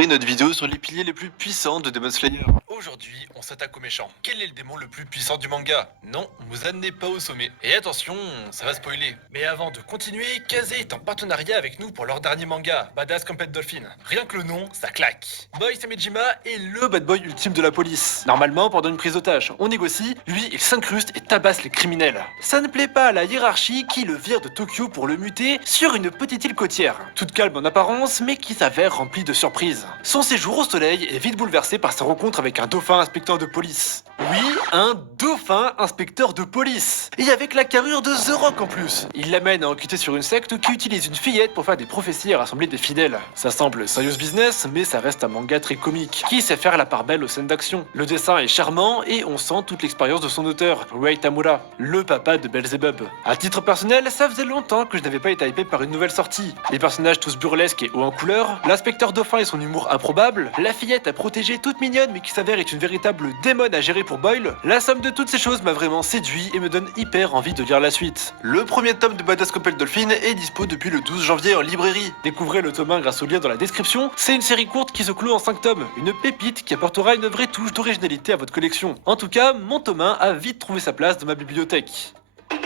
découvrez notre vidéo sur les piliers les plus puissants de Demon Slayer. Aujourd'hui, on s'attaque au méchant. Quel est le démon le plus puissant du manga? Non, Muzan n'est pas au sommet. Et attention, ça va spoiler. Mais avant de continuer, Kaze est en partenariat avec nous pour leur dernier manga, Badass Complete Dolphin. Rien que le nom, ça claque. Boy Samejima est Le bad boy ultime de la police. Normalement, pendant une prise d'otage, on négocie, lui, il s'incruste et tabasse les criminels. Ça ne plaît pas à la hiérarchie qui le vire de Tokyo pour le muter sur une petite île côtière. Toute calme en apparence, mais qui s'avère remplie de surprises. Son séjour au soleil est vite bouleversé par sa rencontre avec un dauphin inspecteur de police. Oui, un dauphin inspecteur de police. Et avec la carrure de The Rock en plus. Il l'amène à enquêter sur une secte qui utilise une fillette pour faire des prophéties et rassembler des fidèles. Ça semble serious business, mais ça reste un manga très comique, qui sait faire la part belle aux scènes d'action. Le dessin est charmant et on sent toute l'expérience de son auteur, Rei Tamura, le papa de Belzebub. À titre personnel, ça faisait longtemps que je n'avais pas été hypé par une nouvelle sortie. Les personnages tous burlesques et hauts en couleur, l'inspecteur dauphin et son humour improbable, la fillette à protéger toute mignonne mais qui s'avère être une véritable démon à gérer pour Boyle, la somme de toutes ces choses m'a vraiment séduit et me donne hyper envie de lire la suite. Le premier tome de Badass Complete Dolphin est dispo depuis le 12 janvier en librairie. Découvrez le tome 1 grâce au lien dans la description, c'est une série courte qui se clôt en 5 tomes, une pépite qui apportera une vraie touche d'originalité à votre collection. En tout cas, mon tome 1 a vite trouvé sa place dans ma bibliothèque.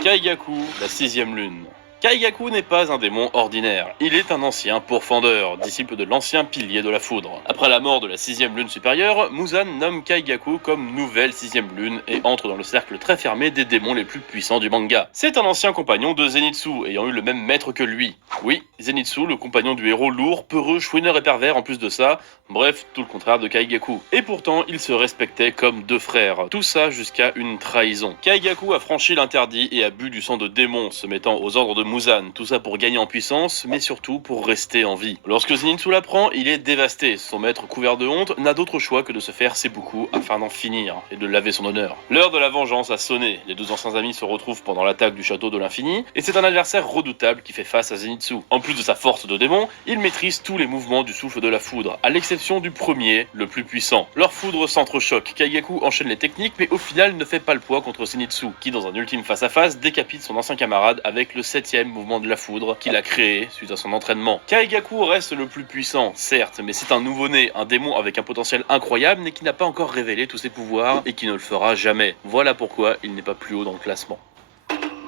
Kaigaku, la sixième lune. Kaigaku n'est pas un démon ordinaire, il est un ancien pourfendeur, disciple de l'ancien pilier de la foudre. Après la mort de la sixième lune supérieure, Muzan nomme Kaigaku comme nouvelle sixième lune et entre dans le cercle très fermé des démons les plus puissants du manga. C'est un ancien compagnon de Zenitsu, ayant eu le même maître que lui. Oui, Zenitsu, le compagnon du héros lourd, peureux, chouineur et pervers en plus de ça, bref, tout le contraire de Kaigaku. Et pourtant, ils se respectaient comme deux frères, tout ça jusqu'à une trahison. Kaigaku a franchi l'interdit et a bu du sang de démons, se mettant aux ordres de Muzan, tout ça pour gagner en puissance, mais surtout pour rester en vie. Lorsque Zenitsu l'apprend, il est dévasté. Son maître, couvert de honte, n'a d'autre choix que de se faire seppuku afin d'en finir et de laver son honneur. L'heure de la vengeance a sonné. Les deux anciens amis se retrouvent pendant l'attaque du château de l'infini, et c'est un adversaire redoutable qui fait face à Zenitsu. En plus de sa force de démon, il maîtrise tous les mouvements du souffle de la foudre, à l'exception du premier, le plus puissant. Leur foudre s'entrechoque. Kaigaku enchaîne les techniques, mais au final ne fait pas le poids contre Zenitsu, qui dans un ultime face-à-face décapite son ancien camarade avec le 7ème mouvement de la foudre qu'il a créé suite à son entraînement. Kaigaku reste le plus puissant, certes, mais c'est un nouveau-né, un démon avec un potentiel incroyable, mais qui n'a pas encore révélé tous ses pouvoirs et qui ne le fera jamais. Voilà pourquoi il n'est pas plus haut dans le classement.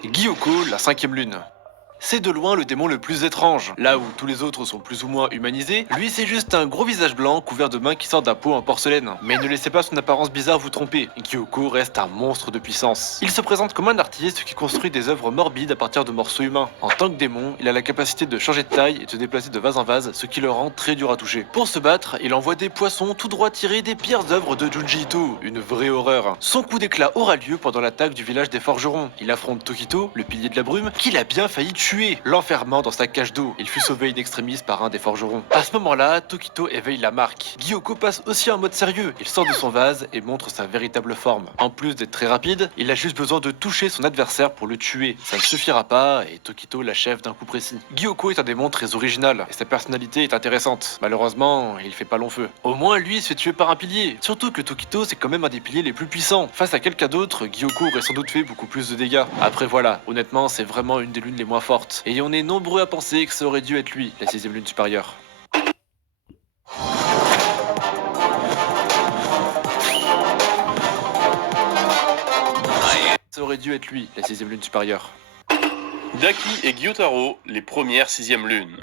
Gyoko, la cinquième lune. C'est de loin le démon le plus étrange. Là où tous les autres sont plus ou moins humanisés, lui c'est juste un gros visage blanc couvert de mains qui sortent d'un pot en porcelaine. Mais ne laissez pas son apparence bizarre vous tromper, Gyoko reste un monstre de puissance. Il se présente comme un artiste qui construit des œuvres morbides à partir de morceaux humains. En tant que démon, il a la capacité de changer de taille et de se déplacer de vase en vase, ce qui le rend très dur à toucher. Pour se battre, il envoie des poissons tout droit tirés des pires œuvres de Junji Ito, une vraie horreur. Son coup d'éclat aura lieu pendant l'attaque du village des forgerons. Il affronte Tokito, le pilier de la brume, qu'il a bien failli tuer, l'enfermant dans sa cage d'eau. Il fut sauvé in extremis par un des forgerons. À ce moment-là, Tokito éveille la marque. Gyoko passe aussi en mode sérieux. Il sort de son vase et montre sa véritable forme. En plus d'être très rapide, il a juste besoin de toucher son adversaire pour le tuer. Ça ne suffira pas et Tokito l'achève d'un coup précis. Gyoko est un démon très original et sa personnalité est intéressante. Malheureusement, il fait pas long feu. Au moins, lui, il se fait tuer par un pilier. Surtout que Tokito, c'est quand même un des piliers les plus puissants. Face à quelqu'un d'autre, Gyoko aurait sans doute fait beaucoup plus de dégâts. Après voilà, honnêtement, c'est vraiment une des lunes les moins fortes. Et on est nombreux à penser que ça aurait dû être lui, la sixième lune supérieure. Ça aurait dû être lui, la sixième lune supérieure. Daki et Gyutaro, les premières sixième lunes.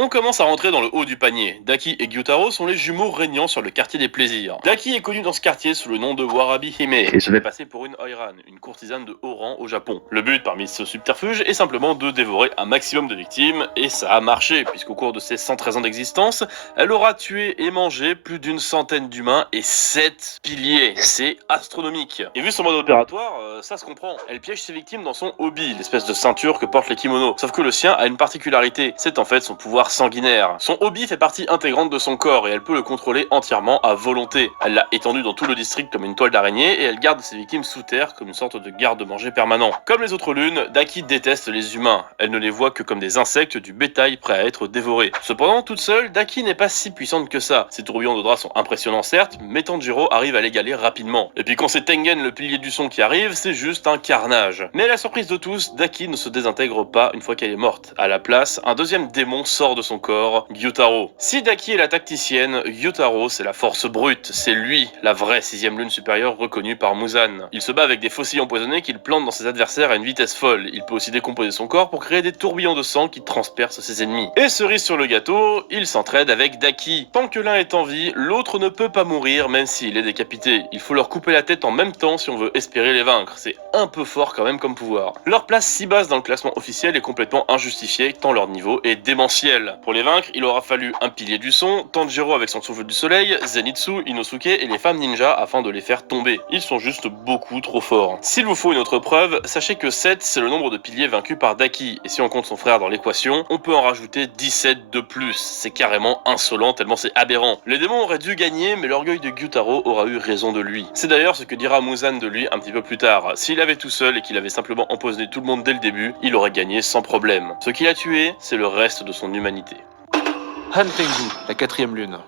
On commence à rentrer dans le haut du panier. Daki et Gyutaro sont les jumeaux régnant sur le quartier des plaisirs. Daki est connu dans ce quartier sous le nom de Warabi Hime et se fait passer pour une Oiran, une courtisane de haut rang au Japon. Le but parmi ce subterfuge est simplement de dévorer un maximum de victimes, et ça a marché, puisqu'au cours de ses 113 ans d'existence, elle aura tué et mangé plus d'une centaine d'humains et 7 piliers. C'est astronomique. Et vu son mode opératoire, ça se comprend. Elle piège ses victimes dans son obi, l'espèce de ceinture que portent les kimonos. Sauf que le sien a une particularité, c'est en fait son pouvoir sanguinaire. Son hobby fait partie intégrante de son corps et elle peut le contrôler entièrement à volonté. Elle l'a étendu dans tout le district comme une toile d'araignée et elle garde ses victimes sous terre comme une sorte de garde-manger permanent. Comme les autres lunes, Daki déteste les humains. Elle ne les voit que comme des insectes du bétail prêt à être dévoré. Cependant, toute seule, Daki n'est pas si puissante que ça. Ses tourbillons de draps sont impressionnants certes, mais Tanjiro arrive à l'égaler rapidement. Et puis quand c'est Tengen, le pilier du son, qui arrive, c'est juste un carnage. Mais à la surprise de tous, Daki ne se désintègre pas une fois qu'elle est morte. À la place, un deuxième démon sort de son corps, Gyutaro. Si Daki est la tacticienne, Gyutaro c'est la force brute, c'est lui, la vraie 6ème lune supérieure reconnue par Muzan. Il se bat avec des fossiles empoisonnés qu'il plante dans ses adversaires à une vitesse folle. Il peut aussi décomposer son corps pour créer des tourbillons de sang qui transpercent ses ennemis. Et cerise sur le gâteau, il s'entraide avec Daki. Tant que l'un est en vie, l'autre ne peut pas mourir même s'il est décapité. Il faut leur couper la tête en même temps si on veut espérer les vaincre. C'est un peu fort quand même comme pouvoir. Leur place si basse dans le classement officiel est complètement injustifiée tant leur niveau est démentiel. Pour les vaincre, il aura fallu un pilier du son, Tanjiro avec son souffle du soleil, Zenitsu, Inosuke et les femmes ninja afin de les faire tomber. Ils sont juste beaucoup trop forts. S'il vous faut une autre preuve, sachez que 7 c'est le nombre de piliers vaincus par Daki, et si on compte son frère dans l'équation, on peut en rajouter 17 de plus. C'est carrément insolent tellement c'est aberrant. Les démons auraient dû gagner, mais l'orgueil de Gyutaro aura eu raison de lui. C'est d'ailleurs ce que dira Muzan de lui un petit peu plus tard. S'il avait tout seul et qu'il avait simplement empoisonné tout le monde dès le début, il aurait gagné sans problème. Ce qu'il a tué, c'est le reste de son humanité. Han Tengu, la 4ème lune.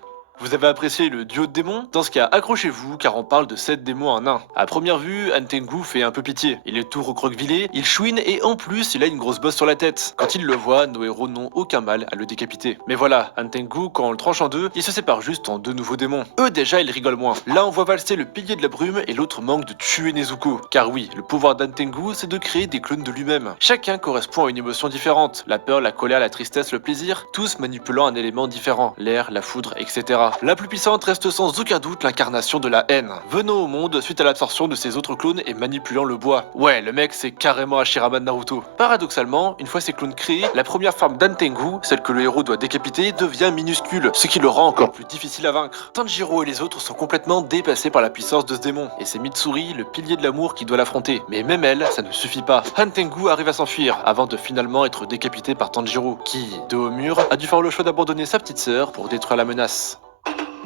Vous avez apprécié le duo de démons? Dans ce cas, accrochez-vous car on parle de 7 démons en un. À première vue, Han Tengu fait un peu pitié. Il est tout recroquevillé, il chouine et en plus il a une grosse bosse sur la tête. Quand ils le voient, nos héros n'ont aucun mal à le décapiter. Mais voilà, Han Tengu, quand on le tranche en deux, il se sépare juste en deux nouveaux démons. Eux déjà ils rigolent moins. Là on voit valser le pilier de la brume et l'autre manque de tuer Nezuko. Car oui, le pouvoir d'Han Tengu c'est de créer des clones de lui-même. Chacun correspond à une émotion différente. La peur, la colère, la tristesse, le plaisir, tous manipulant un élément différent. L'air, la foudre, etc. La plus puissante reste sans aucun doute l'incarnation de la haine, venant au monde suite à l'absorption de ses autres clones et manipulant le bois. Ouais, le mec c'est carrément Hashirama de Naruto. Paradoxalement, une fois ces clones créés, la première forme d'Han Tengu, celle que le héros doit décapiter, devient minuscule, ce qui le rend encore plus difficile à vaincre. Tanjiro et les autres sont complètement dépassés par la puissance de ce démon, et c'est Mitsuri, le pilier de l'amour, qui doit l'affronter. Mais même elle, ça ne suffit pas. Han Tengu arrive à s'enfuir, avant de finalement être décapité par Tanjiro, qui, de haut mur, a dû faire le choix d'abandonner sa petite sœur pour détruire la menace.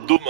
Doma,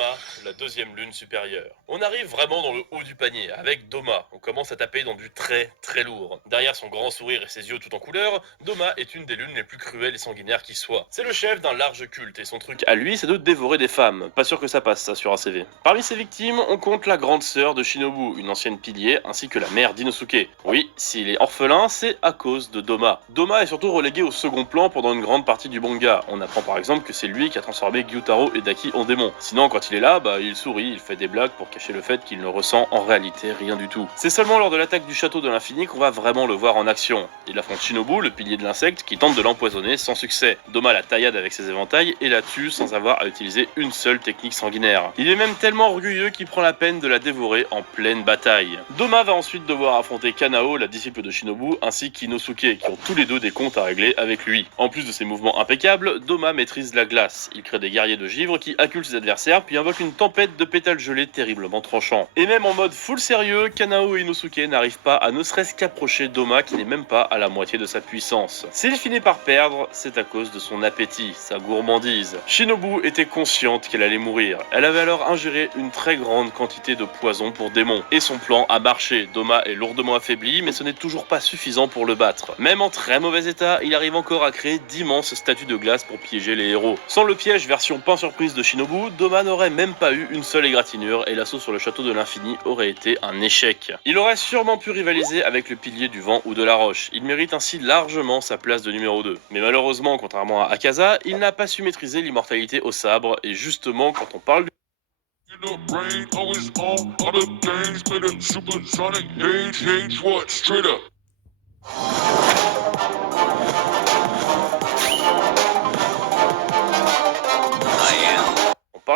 la 2ème lune supérieure. On arrive vraiment dans le haut du panier. Avec Doma, on commence à taper dans du très très lourd. Derrière son grand sourire et ses yeux tout en couleur, Doma est une des lunes les plus cruelles et sanguinaires qui soient. C'est le chef d'un large culte et son truc à lui, c'est de dévorer des femmes. Pas sûr que ça passe, ça, sur un CV. Parmi ses victimes, on compte la grande sœur de Shinobu, une ancienne pilier, ainsi que la mère d'Inosuke. Oui, s'il est orphelin, c'est à cause de Doma. Doma est surtout relégué au second plan pendant une grande partie du manga. On apprend par exemple que c'est lui qui a transformé Gyutaro et Daki en démons. Sinon, quand il est là, il sourit, il fait des blagues pour cacher le fait qu'il ne ressent en réalité rien du tout. C'est seulement lors de l'attaque du château de l'infini qu'on va vraiment le voir en action. Il affronte Shinobu, le pilier de l'insecte, qui tente de l'empoisonner sans succès. Doma la taillade avec ses éventails et la tue sans avoir à utiliser une seule technique sanguinaire. Il est même tellement orgueilleux qu'il prend la peine de la dévorer en pleine bataille. Doma va ensuite devoir affronter Kanao, la disciple de Shinobu, ainsi qu'Inosuke, qui ont tous les deux des comptes à régler avec lui. En plus de ses mouvements impeccables, Doma maîtrise la glace. Il crée des guerriers de givre qui acculent ses adversaires, puis invoque une tempête de pétales gelés terriblement tranchants. Et même en mode full sérieux, Kanao et Inosuke n'arrivent pas à ne serait-ce qu'approcher Doma qui n'est même pas à la moitié de sa puissance. S'il finit par perdre, c'est à cause de son appétit, sa gourmandise. Shinobu était consciente qu'elle allait mourir. Elle avait alors ingéré une très grande quantité de poison pour démons. Et son plan a marché. Doma est lourdement affaibli, mais ce n'est toujours pas suffisant pour le battre. Même en très mauvais état, il arrive encore à créer d'immenses statues de glace pour piéger les héros. Sans le piège version pain surprise de Shinobu, Doma n'aurait même pas eu une seule égratignure et l'assaut sur le château de l'infini aurait été un échec. Il aurait sûrement pu rivaliser avec le pilier du vent ou de la roche. Il mérite ainsi largement sa place de numéro 2. Mais malheureusement, contrairement à Akaza, il n'a pas su maîtriser l'immortalité au sabre et justement quand on parle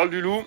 du loup,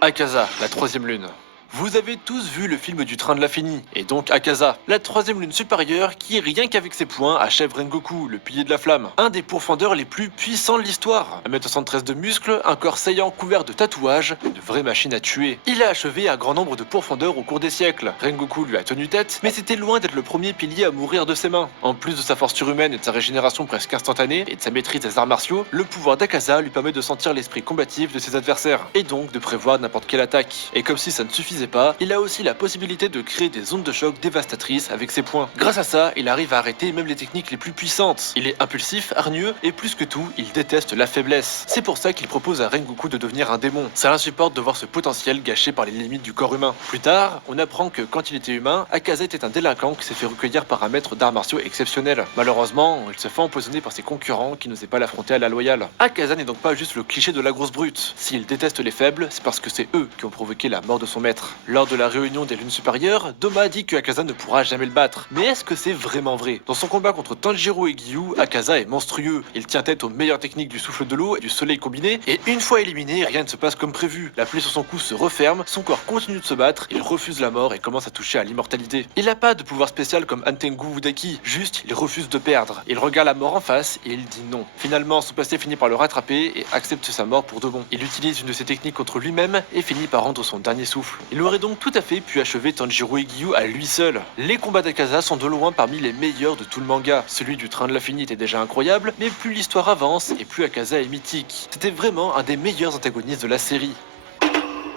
Akaza, la 3ème lune. Vous avez tous vu le film du train de l'infini, et donc Akaza, la 3ème lune supérieure qui, rien qu'avec ses poings, achève Rengoku, le pilier de la flamme. Un des pourfendeurs les plus puissants de l'histoire. 1m73 de muscles, un corps saillant couvert de tatouages, une vraie machine à tuer. Il a achevé un grand nombre de pourfendeurs au cours des siècles. Rengoku lui a tenu tête, mais c'était loin d'être le premier pilier à mourir de ses mains. En plus de sa force surhumaine et de sa régénération presque instantanée, et de sa maîtrise des arts martiaux, le pouvoir d'Akaza lui permet de sentir l'esprit combatif de ses adversaires, et donc de prévoir n'importe quelle attaque. Et comme si ça ne suffisait suffisait pas, il a aussi la possibilité de créer des ondes de choc dévastatrices avec ses poings. Grâce à ça, il arrive à arrêter même les techniques les plus puissantes. Il est impulsif, hargneux, et plus que tout, il déteste la faiblesse. C'est pour ça qu'il propose à Rengoku de devenir un démon. Ça l'insupporte de voir ce potentiel gâché par les limites du corps humain. Plus tard, on apprend que quand il était humain, Akaza était un délinquant qui s'est fait recueillir par un maître d'arts martiaux exceptionnel. Malheureusement, il se fait empoisonner par ses concurrents qui n'osaient pas l'affronter à la loyale. Akaza n'est donc pas juste le cliché de la grosse brute. S'il déteste les faibles, c'est parce que c'est eux qui ont provoqué la mort de son maître. Lors de la réunion des lunes supérieures, Doma dit que Akaza ne pourra jamais le battre. Mais est-ce que c'est vraiment vrai? Dans son combat contre Tanjiro et Giyu, Akaza est monstrueux. Il tient tête aux meilleures techniques du souffle de l'eau et du soleil combiné, et une fois éliminé, rien ne se passe comme prévu. La plaie sur son cou se referme, son corps continue de se battre, il refuse la mort et commence à toucher à l'immortalité. Il n'a pas de pouvoir spécial comme Antengu ou Daki, juste il refuse de perdre. Il regarde la mort en face et il dit non. Finalement, son passé finit par le rattraper et accepte sa mort pour de bon. Il utilise une de ses techniques contre lui-même et finit par rendre son dernier souffle. Il aurait donc tout à fait pu achever Tanjiro et Giyu à lui seul. Les combats d'Akaza sont de loin parmi les meilleurs de tout le manga. Celui du train de l'infini était déjà incroyable, mais plus l'histoire avance et plus Akaza est mythique. C'était vraiment un des meilleurs antagonistes de la série.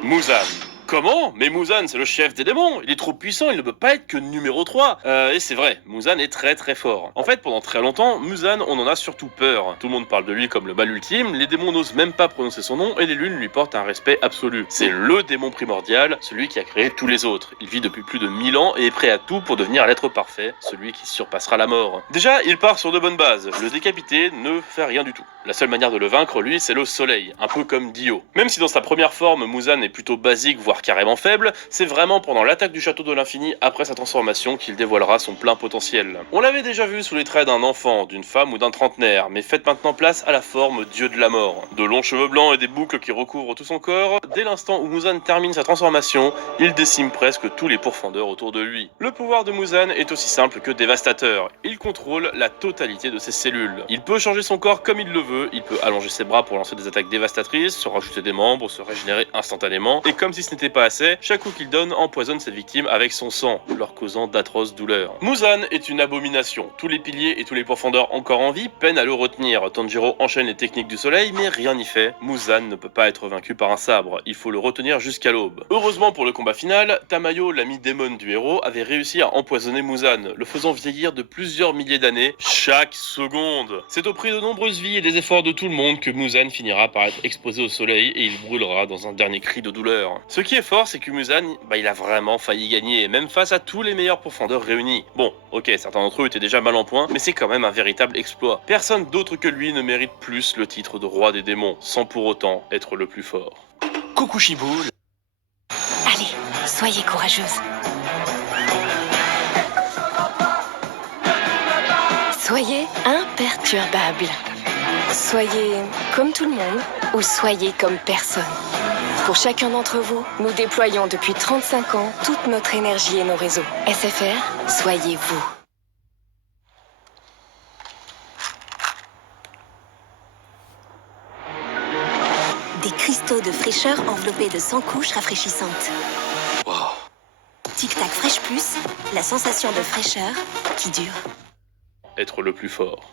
Muzan. Comment? Mais Muzan, c'est le chef des démons. Il est trop puissant, il ne peut pas être que numéro 3. Et c'est vrai, Muzan est très très fort. En fait, pendant très longtemps, Muzan, on en a surtout peur. Tout le monde parle de lui comme le mal ultime, les démons n'osent même pas prononcer son nom et les lunes lui portent un respect absolu. C'est le démon primordial, celui qui a créé tous les autres. Il vit depuis plus de 1000 ans et est prêt à tout pour devenir l'être parfait, celui qui surpassera la mort. Déjà, il part sur de bonnes bases. Le décapité ne fait rien du tout. La seule manière de le vaincre, lui, c'est le soleil, un peu comme Dio. Même si dans sa première forme, Muzan est plutôt basique, voire carrément faible, c'est vraiment pendant l'attaque du château de l'infini après sa transformation qu'il dévoilera son plein potentiel. On l'avait déjà vu sous les traits d'un enfant, d'une femme ou d'un trentenaire, mais faites maintenant place à la forme dieu de la mort. De longs cheveux blancs et des boucles qui recouvrent tout son corps, dès l'instant où Muzan termine sa transformation, il décime presque tous les pourfendeurs autour de lui. Le pouvoir de Muzan est aussi simple que dévastateur. Il contrôle la totalité de ses cellules. Il peut changer son corps comme il le veut, il peut allonger ses bras pour lancer des attaques dévastatrices, se rajouter des membres, se régénérer instantanément, et comme si ce n'était pas assez, chaque coup qu'il donne empoisonne ses victimes avec son sang, leur causant d'atroces douleurs. Muzan est une abomination. Tous les piliers et tous les pourfendeurs encore en vie peinent à le retenir. Tanjiro enchaîne les techniques du soleil, mais rien n'y fait. Muzan ne peut pas être vaincu par un sabre. Il faut le retenir jusqu'à l'aube. Heureusement pour le combat final, Tamayo, l'ami démon du héros, avait réussi à empoisonner Muzan, le faisant vieillir de plusieurs milliers d'années chaque seconde. C'est au prix de nombreuses vies et des efforts de tout le monde que Muzan finira par être exposé au soleil et il brûlera dans un dernier cri de douleur. Ce qui est fort, c'est que Muzan, il a vraiment failli gagner, même face à tous les meilleurs pourfendeurs réunis. Bon, ok, certains d'entre eux étaient déjà mal en point, mais c'est quand même un véritable exploit. Personne d'autre que lui ne mérite plus le titre de roi des démons, sans pour autant être le plus fort. Kokushibo. Allez, soyez courageuse. Soyez imperturbable. Soyez comme tout le monde ou soyez comme personne. Pour chacun d'entre vous, nous déployons depuis 35 ans toute notre énergie et nos réseaux. SFR, soyez vous. Des cristaux de fraîcheur enveloppés de 100 couches rafraîchissantes. Wow. Tic Tac Fresh Plus, la sensation de fraîcheur qui dure. Être le plus fort.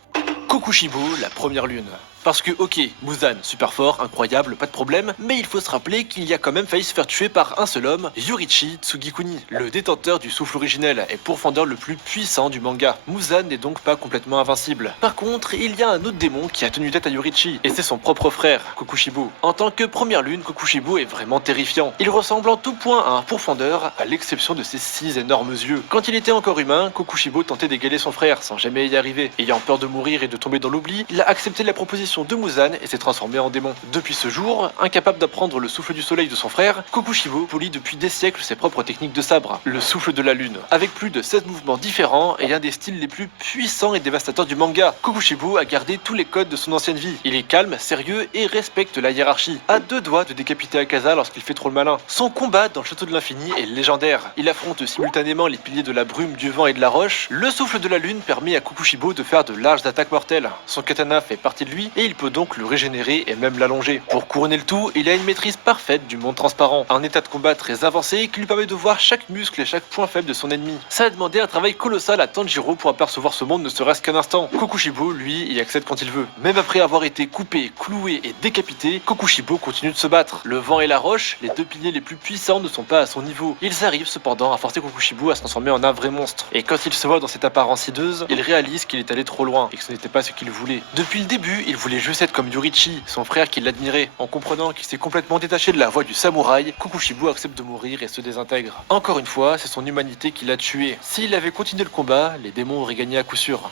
Kokushibo, la première lune. Parce que, ok, Muzan, super fort, incroyable, pas de problème, mais il faut se rappeler qu'il y a quand même failli se faire tuer par un seul homme, Yoriichi Tsugikuni, le détenteur du souffle originel et pourfendeur le plus puissant du manga. Muzan n'est donc pas complètement invincible. Par contre, il y a un autre démon qui a tenu tête à Yoriichi, et c'est son propre frère, Kokushibo. En tant que première lune, Kokushibo est vraiment terrifiant. Il ressemble en tout point à un pourfendeur, à l'exception de ses 6 énormes yeux. Quand il était encore humain, Kokushibo tentait d'égaler son frère, sans jamais y arriver. Ayant peur de mourir et de tomber dans l'oubli, il a accepté la proposition de Muzan et s'est transformé en démon. Depuis ce jour, incapable d'apprendre le souffle du soleil de son frère, Kokushibo polit depuis des siècles ses propres techniques de sabre, le souffle de la lune. Avec plus de 16 mouvements différents et un des styles les plus puissants et dévastateurs du manga, Kokushibo a gardé tous les codes de son ancienne vie. Il est calme, sérieux et respecte la hiérarchie. À 2 doigts de décapiter Akaza lorsqu'il fait trop le malin. Son combat dans le château de l'infini est légendaire. Il affronte simultanément les piliers de la brume, du vent et de la roche. Le souffle de la lune permet à Kokushibo de faire de larges attaques mortelles. Son katana fait partie de lui et il peut donc le régénérer et même l'allonger. Pour couronner le tout, il a une maîtrise parfaite du monde transparent, un état de combat très avancé qui lui permet de voir chaque muscle et chaque point faible de son ennemi. Ça a demandé un travail colossal à Tanjiro pour apercevoir ce monde ne serait-ce qu'un instant. Kokushibo, lui, y accède quand il veut. Même après avoir été coupé, cloué et décapité, Kokushibo continue de se battre. Le vent et la roche, les deux piliers les plus puissants, ne sont pas à son niveau. Ils arrivent cependant à forcer Kokushibo à se transformer en un vrai monstre. Et quand il se voit dans cette apparence hideuse, il réalise qu'il est allé trop loin et que ce n'était pas ce qu'il voulait. Depuis le début, il voulait juste être comme Yorichi, son frère qui l'admirait. En comprenant qu'il s'est complètement détaché de la voie du samouraï, Kokushibo accepte de mourir et se désintègre. Encore une fois, c'est son humanité qui l'a tué. S'il avait continué le combat, les démons auraient gagné à coup sûr.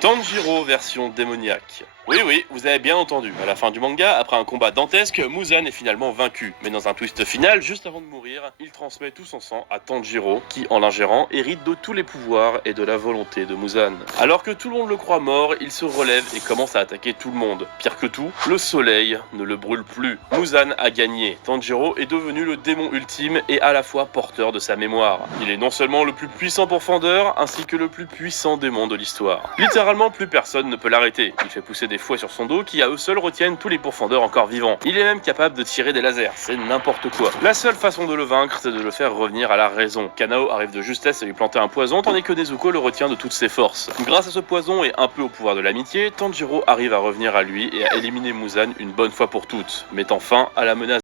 Tanjiro version démoniaque. Oui, vous avez bien entendu. À la fin du manga, après un combat dantesque, Muzan est finalement vaincu. Mais dans un twist final, juste avant de mourir, il transmet tout son sang à Tanjiro, qui, en l'ingérant, hérite de tous les pouvoirs et de la volonté de Muzan. Alors que tout le monde le croit mort, il se relève et commence à attaquer tout le monde. Pire que tout, le soleil ne le brûle plus. Muzan a gagné. Tanjiro est devenu le démon ultime et à la fois porteur de sa mémoire. Il est non seulement le plus puissant pourfendeur, ainsi que le plus puissant démon de l'histoire. Littéralement, plus personne ne peut l'arrêter. Il fait pousser des fouets sur son dos qui à eux seuls retiennent tous les pourfendeurs encore vivants. Il est même capable de tirer des lasers, c'est n'importe quoi. La seule façon de le vaincre, c'est de le faire revenir à la raison. Kanao arrive de justesse à lui planter un poison, tandis que Nezuko le retient de toutes ses forces. Grâce à ce poison et un peu au pouvoir de l'amitié, Tanjiro arrive à revenir à lui et à éliminer Muzan une bonne fois pour toutes, mettant fin à la menace